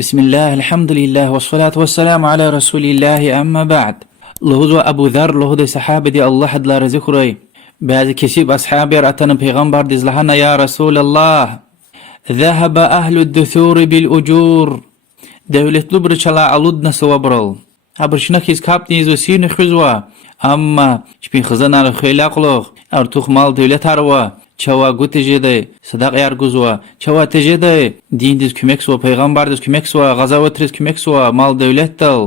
بسم الله الحمد لله والصلاة والسلام على رسول الله أما بعد. لهذا أبو ذر لهذا صحابة دي الله حد لا رزقري بعد كسب أصحابي رأتنا بيغمبر دزلهنا يا رسول الله ذهب أهل الدثور بالأجور دولة لبرش على علودنا سوابرل أبرشنا كيس كابتنيز وسين خزوا أما شبين خزان على خيلاق لغ أرتوخ مال دولة هروا چوا گو تجده صدق یار گوزوا چوا تجده دین دیز کمک سوا پیغمبر دیز کمک سوا غزوات ریز کمک سوا مال دولت دل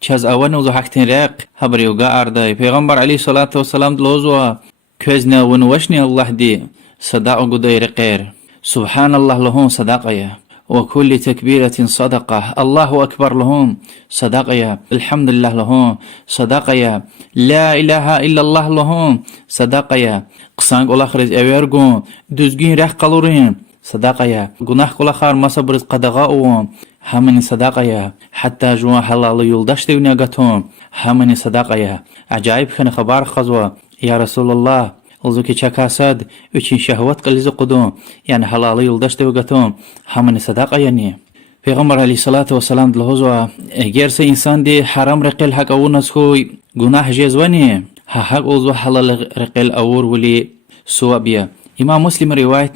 چاز اول نوزو حکتین رق خبری وگا ارده پیغمبر علی صلاة و سلام دلوزوا كوزنا ونوشني الله دي صدق قدير قير سبحان الله لهم صدقيا وكل تكبيرة صدقة الله أكبر لهم صدقيا الحمد لله لهم صدقيا لا إله إلا الله لهم صدقيا قسانق الله خرج أويرقون دوزگين رح قلورين صدقيا قناح قل خار ما صبرز قدغاؤهم همني صدقيا حتى جوا حلال يلدشت ونياغتهم همني صدقيا عجائب خن خبار خزوا يا رسول الله الزوكي چاكاسد üçün شهوات قليز قدوم يعني حلال يلدشت وقتهم همني صدقة يعني پیغمبر علیه الصلاة والسلام دلهوزوا اگر سه انسان دی حرام رقل حق او نسخوی گناه جزواني حق اوزو حلال رقل اور ولي سوابيا امام مسلم رواية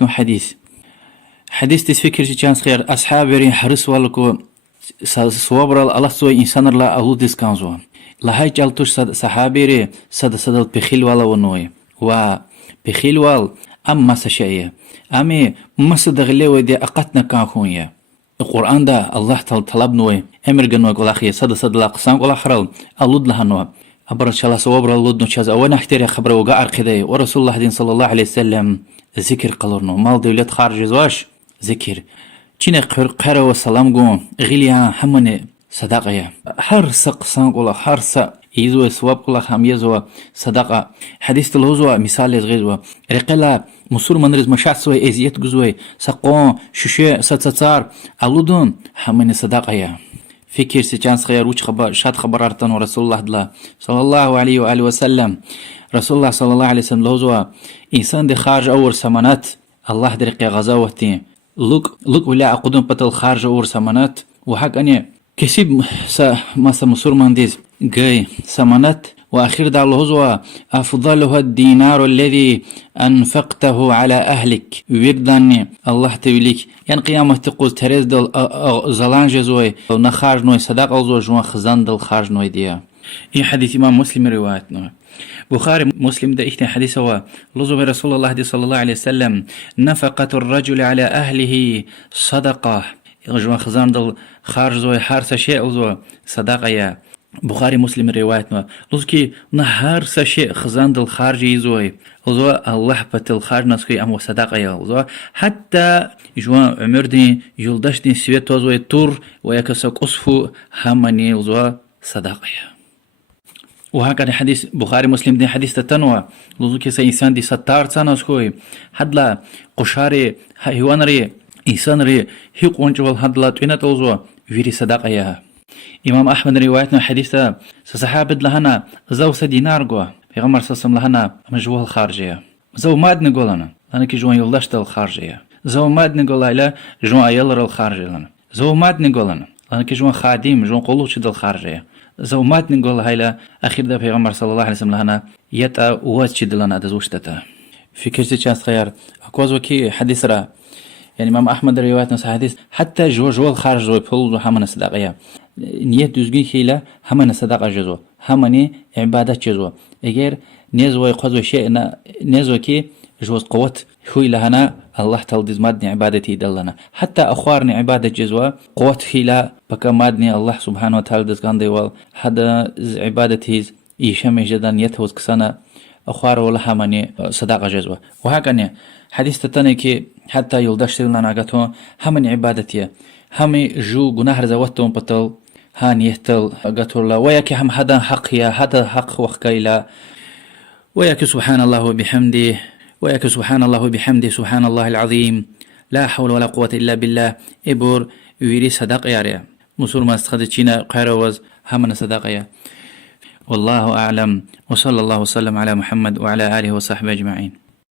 حديث تسفكر چانس خير اصحاب رين حرس والكو سوابرال الله سوى انسان لا اولو ديسكانزوا لهاي جالتوش صحابي ري صد بخيل والا ونوي و بخيل وال أم مسا شيء أمي مسا دغلي ودي أقتنا كان خويا القرآن ده الله طلب نوي أمر جنوي قول أخي صد لا قسم قول أخرل اللود لها نوع أبرد شلا صوابر اللود نشاز أولا احتري خبر وقع أرخدي ورسول الله دين صلى الله عليه وسلم ذكر قلرنو مال دولت خارج زواج ذكر چين قرى والسلام قوم غليا همني صدقيا حرس قسم قول حرس يزوى سواب قل خام يزوى صدقة حديث الهزوى مثال يزغيزوى رقلا مسور منرز مشاعسوى ازيت جزوى سقون شوشي ستسار علودون همني صدقة يا فكر سيجانس خير وش خبر شاد خبر ارتن ورسول الله دلا صلى الله عليه وآله وسلم رسول الله صلى الله عليه وسلم الهزوى إنسان دي خارج أور سمانات الله درقي غزاوتي لوك ولا أقدم بطل خارج أور سمانات وحق أني كسب مسا مسور منديز جاي سمنت وآخر دا الهزوة أفضلها الدينار الذي أنفقته على أهلك ويرداني الله توليك يعني قيامة تقول تريز دل زلان جزوي ونخارج نوي صداق الزوج جوا خزان دل خارج نوي ديا إيه حديث إمام مسلم رواية نوي بخاري مسلم ده إحنا حديث هو لزوم رسول الله صلى الله عليه وسلم نفقة الرجل على أهله صدقة جوا خزان دل خارج زوي حارس شيء زوي صدقة يا بخاري مسلم روايتنا لذلك نهار سشيء خزان دل خارجي زوي وزو الله بتل خارج نسخي أمو صدقة يا حتى جوا عمردني يلدشني سويت وزوي تور ويكسك أصفو همني وزو صدقة يا وهكذا حديث بخاري مسلم دي حديث تتنوى لذلك سإنسان دي ستار تنسخوي حدلا قشاري هيوانري إنسان ري هيق ونجوال حدلا توينت وزو ويري صدقة يا إمام أحمد روايتنا حديثة صحابة لهنا زو دينار قوة في غمر سلسم لهنا مجوه الخارجية زو ماد نقولنا لأنا كي جوان يلدشت الخارجية زو ماد نقول لا جوان أيلر الخارجية لنا زو ماد نقولنا لأنا كي جوان خادم جوان قلوش الخارجية زو ماد نقول هايلا أخير ده في غمر صلى الله عليه وسلم لهنا يتا واتشد لنا دزوشتتا في كرسي چانس خيار أكواز وكي حديث را يعني إمام أحمد روايتنا حديث حتى جو الخارج زو يبول حمنا صداقية نيت دوزگی خیلا همه صدقه جزو همه عبادت جزو اگر نزو يقضوا شيء نزو كي جوز قوت خوي لهنا الله تعالى دزمادني عبادتي دلنا حتى اخوارني عبادة جزوة قوت خيلا بكا مادني الله سبحانه وتعالى دزقان ديوال هذا عبادتي يشمي جدا يتوز كسانا اخوار ولا همني صدقه جزوة وهكذا حديث تتني كي حتى يلدش لنا قاتو همني عبادتي همي جو گناه رزوتهم بطل هان يهتل قطر الله وياك هم هذا حق يا هذا حق وخكيلا وياك سبحان الله وبحمده وياك سبحان الله وبحمده سبحان الله العظيم لا حول ولا قوة إلا بالله إبور ويري صدق يا ريا مسور ما استخدتشينا قيروز همنا صدق يا والله أعلم وصلى الله وسلم على محمد وعلى آله وصحبه أجمعين.